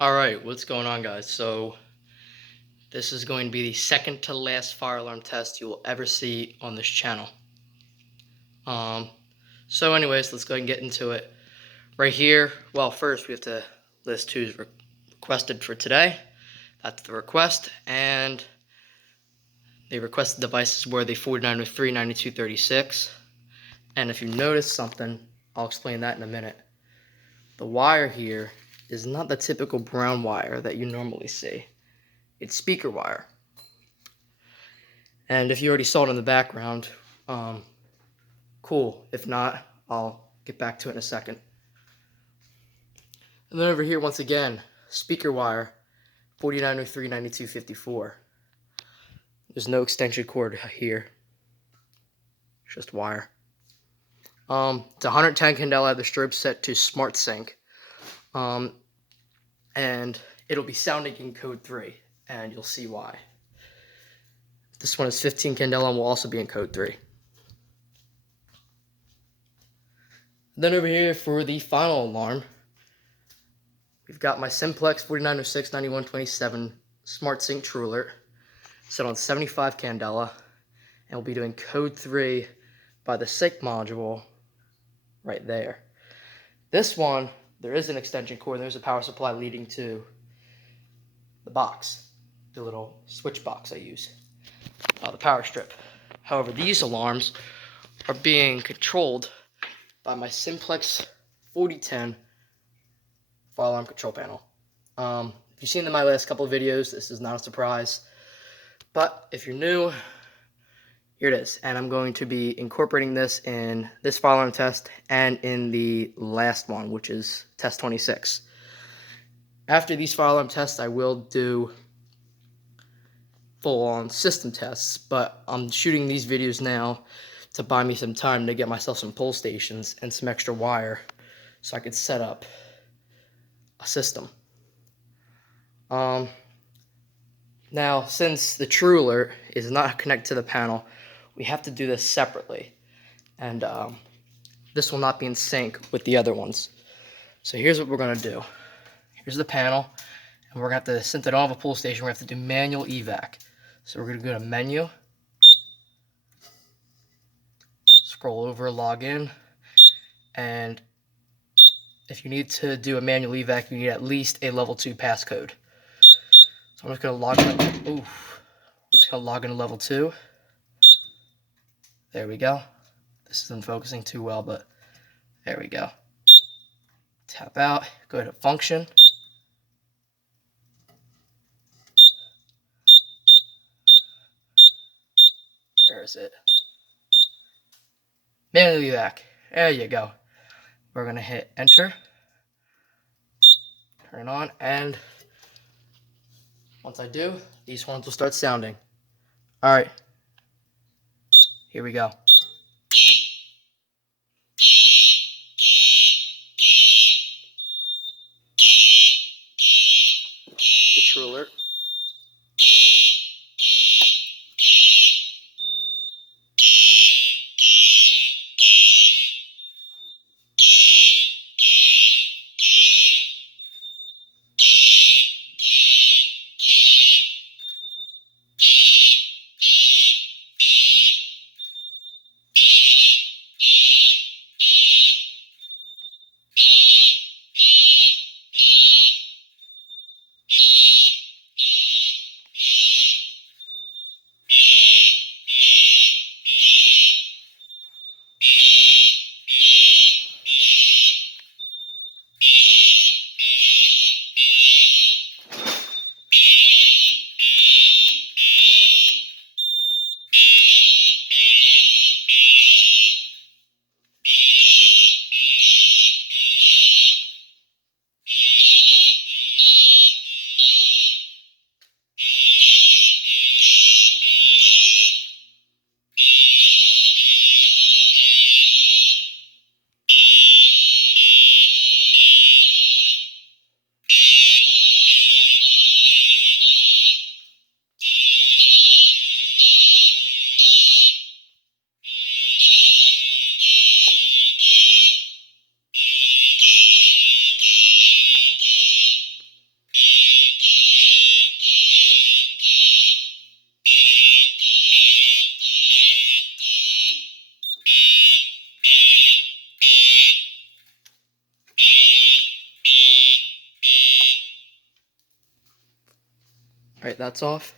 Alright, what's going on, guys? So, this is going to be the second to last fire alarm test you will ever see on this channel. Um, anyways, let's go ahead and get into it. Right here, well, first we have to list who's requested for today. That's the request, and the requested devices were the 4903 9236. And if you notice something, I'll explain that in a minute. The wire here is not the typical brown wire that you normally see. It's speaker wire. And if you already saw it in the background, cool. If not, I'll get back to it in a second. And then over here, once again, speaker wire, 4903 9254. There's no extension cord here. It's just wire. It's 110 candela. The strobe set to Smart Sync. And it'll be sounding in code 3, and you'll see why. This one is 15 candela and will also be in code 3. Then over here for the final alarm, we've got my Simplex 4906 9127 Smart Sync True Alert set on 75 candela, and we'll be doing code 3 by the sync module right there. This one, there is an extension cord, there's a power supply leading to the box, the little switch box I use, the power strip. However, these alarms are being controlled by my Simplex 4010 fire alarm control panel. If you've seen my last couple of videos, this is not a surprise. But if you're new, here it is. And I'm going to be incorporating this in this fire alarm test and in the last one, which is test 26. After these fire alarm tests, I will do full-on system tests, but I'm shooting these videos now to buy me some time to get myself some pull stations and some extra wire so I could set up a system. Now, since the True Alert is not connected to the panel, we have to do this separately, and this will not be in sync with the other ones. So here's what we're going to do. Here's the panel, and we're going to have to, since I don't have a pull station, we're going to have to do manual evac. So we're going to go to menu, scroll over, log in, and if you need to do a manual evac, you need at least a level 2 passcode. So I'm just going to log in. I'm just going to log into level 2. There we go. This isn't focusing too well, but there we go. Tap out, go to function. Where is it? Manual evac. There you go. We're going to hit enter. Turn it on, and once I do, these ones will start sounding. Alright. Here we go. The True Alert. Alright, that's off.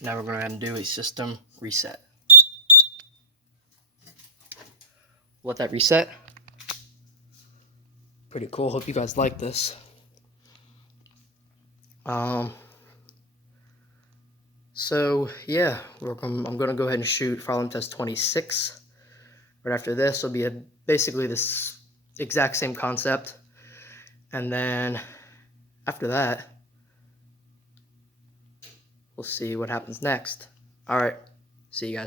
Now we're going to go ahead and do a system reset. Let that reset. Pretty cool. Hope you guys like this. So yeah, I'm gonna go ahead and shoot problem test 26. Right after this will be basically this exact same concept, and then after that, we'll see what happens next. All right, see you guys.